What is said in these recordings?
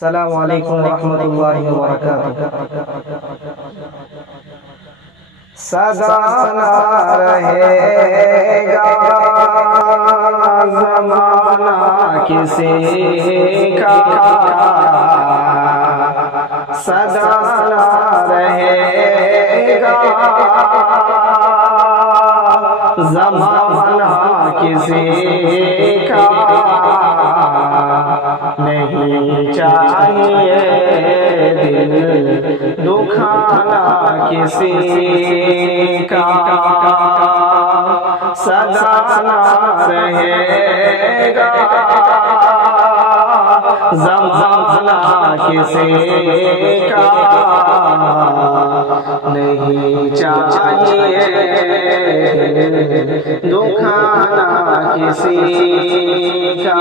السلام علیکم ورحمۃ اللہ وبرکاتہ۔ سدا نہ رہے گا زمانہ کسی کا، سدا نہ رہے گا زمانہ کسی کا، نہیں چاہیے دل دکھانا کسی کا، سدا نہ رہے گا زمانہ کسی کا، نہیں چاہیے دل دکھانا کسی کا،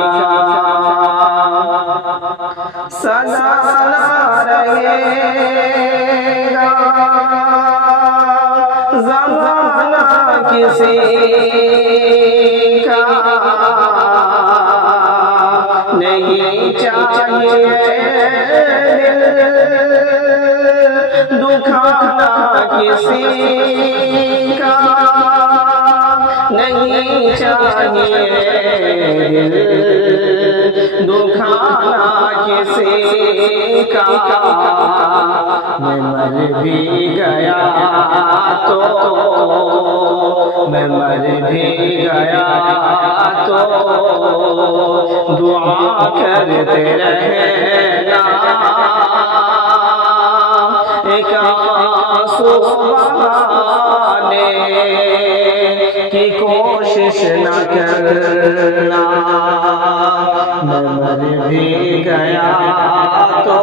سدا نہ رہے گا زمانہ کسی کا، نہیں چاہیے دل دکھانا کسی کا، نہیں چاہیے دل دکھانا کسی کا، میں مر بھی گیا تو میں مر بھی گیا تو دعا کرتے رہنا، ایک آنسو بہانے کی کوشش نہ کرنا، میں مر بھی گیا تو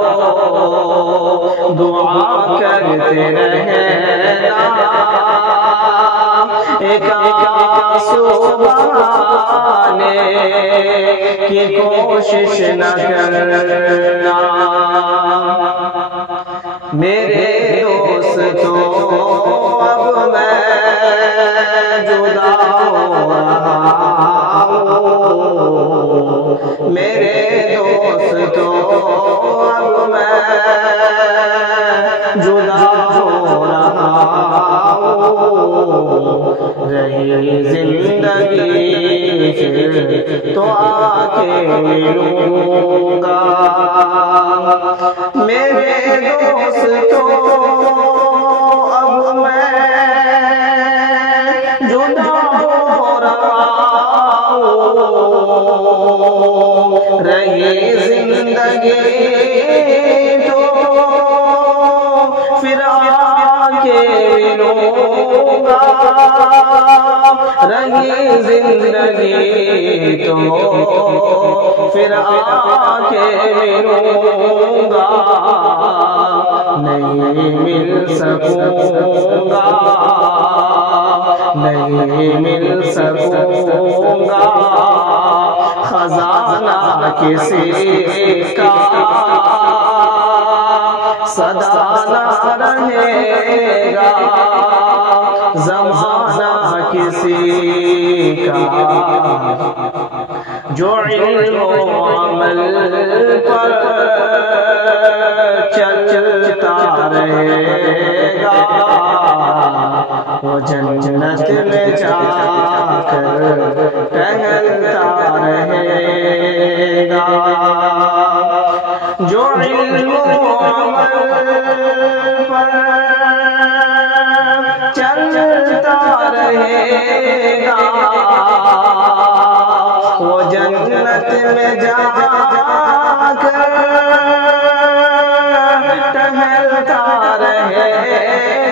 دعا کرتے رہنا، ایک آنسو بہانے کی کوشش نہ کرنا، میرے دوستو اب میں جدا ہو رہا ہوں، میرے دوستو اب میں جدا ہو رہا ہوں، رہی زندگی پھر تو آ کے ملوں گا، میرے دوستو اب میں جدا ہو رہا ہوں، رہی زندگی تو پھر آ کے ملوں گا، رہی زندگی تو پھر آ کے ملوں گا، نہیں مل سکوں گا، نہیں مل سکوں گا خزانہ کسی کا، سدا نہ رہے گا زمانہ کسی کا، جو علم و عمل پر چلتا رہے گا، وہ جنت میں جا کر ٹہلتا رہے گا، جو علم و عمل پر چلتا رہے گا، وہ جنت میں جا کر ٹہلتا رہے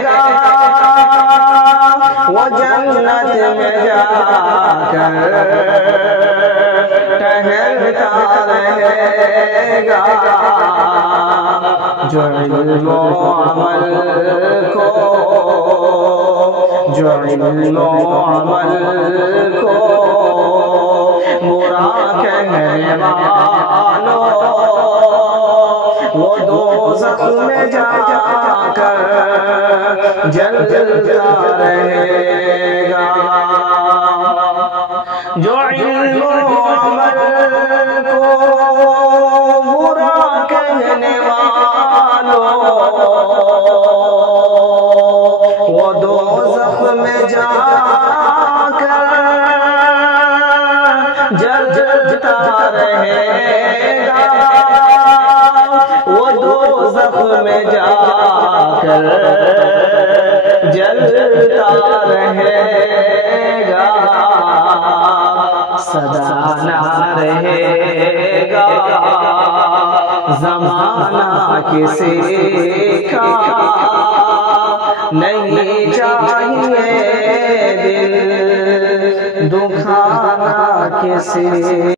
گا، وہ جنت میں جا کر ٹہلتا رہے گا، جو علم و عمل کو، جو علم و عمل کو برا کہنے والوں، وہ دوزخ میں جا کر جلتا رہے گا، جو علم و عمل کو برا کہنے جلتا رہے گا، وہ دوزخ میں جا کر جلتا رہے گا، سدا نہ رہے گا زمانہ کسی کا، نہیں چاہیے دل دکھانا کسی